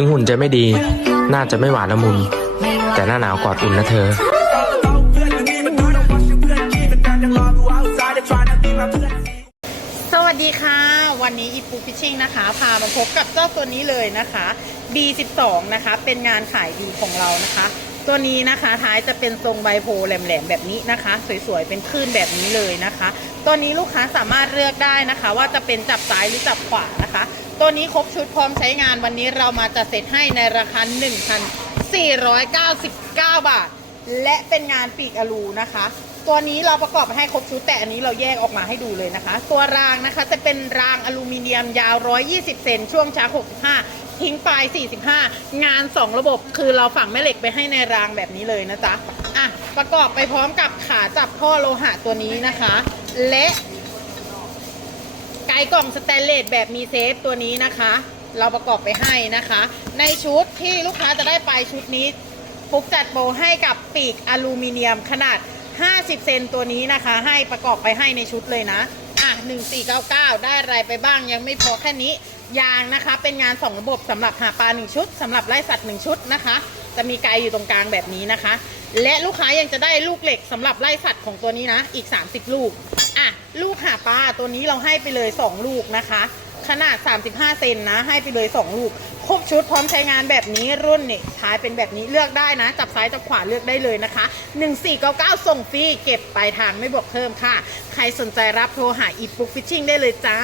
ถึงหุ่นจะไม่ดี น่าจะไม่หวานละมุน แต่หน้าหนาวกอดอุ่นนะเธอ สวัสดีค่ะ วันนี้อีปูฟิชชิ่งนะคะ พามาพบกับเจ้าตัวนี้เลยนะคะ B12 นะคะ เป็นงานขายดีของเรานะคะ ตัวนี้นะคะท้ายจะเป็นทรงใบโพแหลมๆแบบนี้นะคะ สวยๆเป็นคลื่นแบบนี้เลยนะคะ ตัวนี้ลูกค้าสามารถเลือกได้นะคะ ว่าจะเป็นจับซ้ายหรือจับขวานะคะ ตัวนี้ครบชุดพร้อมใช้งานวันนี้เรามาจัดเสร็จให้ในราคา 1,499 บาท และเป็นงานปีกอลูนะคะตัวนี้เราประกอบให้ครบชุดแต่อันนี้เราแยกออกมาให้ดูเลยนะคะ ตัวรางนะคะจะเป็นรางอลูมิเนียมยาว 120 เซนช่วงชาร์65 ทิ้งปลาย45 งาน 2 ระบบคือเราฝังแม่เหล็กไปให้ในรางแบบนี้เลยนะจ๊ะอะประกอบไปพร้อมกับขาจับท่อโลหะตัวนี้นะคะ และไกด์กล่องสแตนเลสแบบมีเซฟตัวนี้นะคะ เราประกอบไปให้นะคะ ในชุดที่ลูกค้าจะได้ไปชุดนี้ปุ๊กจัดโปรให้กับปีกอลูมิเนียมขนาด 50 เซนตัวนี้นะคะ ให้ประกอบไปให้ในชุดเลยนะ 1499 ได้อะไรไปบ้างยังไม่พอแค่นี้ ยางนะคะ เป็นงาน 2 ระบบสำหรับหาปลา 1 ชุดสำหรับไล่สัตว์ 1 ชุดนะคะ จะมีไกอยู่ตรงกลางแบบนี้นะคะ และลูกค้ายังจะได้ลูกเหล็กสำหรับไล่สัตว์ของตัวนี้นะ อีก 30 ลูก อะ ลูกหาปลาตัวนี้เราให้ไปเลย 2 ลูกนะคะ ขนาด 35 เซนนะ ให้ไปเลย 2 ลูก ครบชุดพร้อมใช้งานแบบนี้รุ่นนี่ท้ายเป็นแบบนี้เลือกได้นะ จับซ้ายจับขวาเลือกได้เลยนะคะ 1499 ส่งฟรีเก็บปลายทางไม่บวกเพิ่มค่ะ ใครสนใจรับโทรหาอีปุ๊กฟิชชิ่งได้เลยจ้า